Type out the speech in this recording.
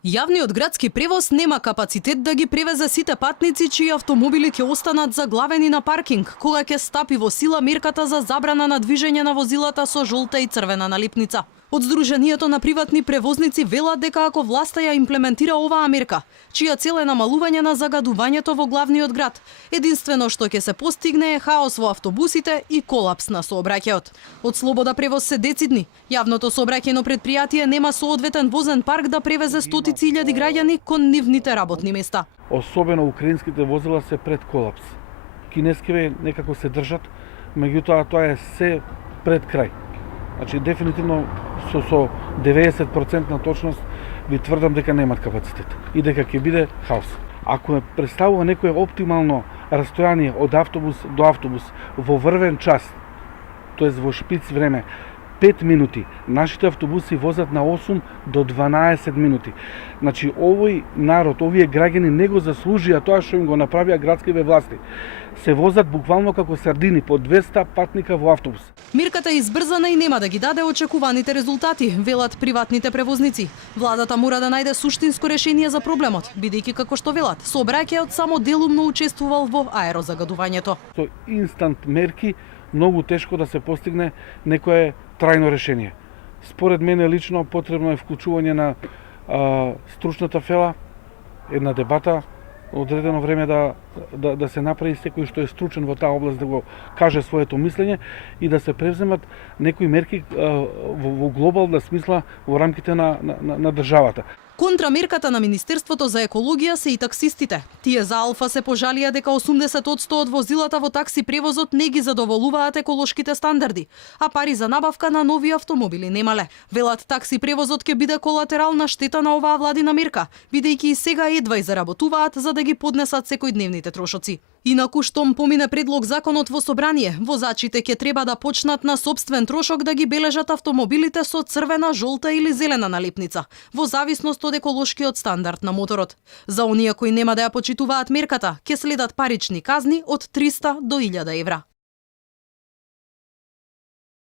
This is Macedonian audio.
Јавниот градски превоз нема капацитет да ги превезе сите патници чии автомобили ќе останат заглавени на паркинг, кога ќе стапи во сила мерката за забрана на движење на возилата со жолта и црвена налипница. Од Сдруженијето на приватни превозници велат дека ако власта ја имплементира оваа мерка, чија цел е намалување на загадувањето во главниот град, единствено што ќе се постигне е хаос во автобусите и колапс на сообраќајот. Од Слобода превоз се децидни. Јавното сообраќајно предпријатие нема соодветен возен парк да превезе стотици илјади граѓани кон нивните работни места. Особено украинските возила се пред колапс. Кинескиве некако се држат, меѓутоа тоа е се пред крај. Значи, дефинитивно со 90% на точност ви тврдам дека немат капацитет и дека ќе биде хаос. Ако ме представува некое оптимално растојание од автобус до автобус во врвен час, тоест во шпиц време, 5 минути, нашите автобуси возат на 8 до 12 минути. Значи, овој народ, овие граѓани не го заслужија тоа што им го направија градските власти. Се возат буквално како сардини по 200 патника во автобус. Мерката е избрзана и нема да ги даде очекуваните резултати, велат приватните превозници. Владата мора да најде суштинско решение за проблемот, бидејќи како што велат, сообраќајот само делумно учествувал во аерозагадувањето. Со инстант мерки многу тешко да се постигне некое трајно решение. Според мене лично потребно е вклучување на стручната фела, една дебата, одредено време да се направи секој што е стручен во таа област да го каже своето мислење и да се превземат некои мерки во глобална смисла во рамките на државата. Контрамерката на Министерството за екологија се и таксистите. Тие за Алфа се пожалија дека 80% од возилата во такси превозот не ги задоволуваат еколошките стандарди, а пари за набавка на нови автомобили немале. Велат такси превозот ќе биде колатерална штета на оваа владина мерка, бидејќи и сега едва и заработуваат за да ги поднесат секојдневните трошоци. Инаку штом помине предлог законот во собрание, возачите ќе треба да почнат на сопствен трошок да ги бележат автомобилите со црвена, жолта или зелена налепница, во зависност од еколошкиот стандард на моторот. За оние кои нема да ја почитуваат мерката, ќе следат парични казни од 300 до 1000 евра.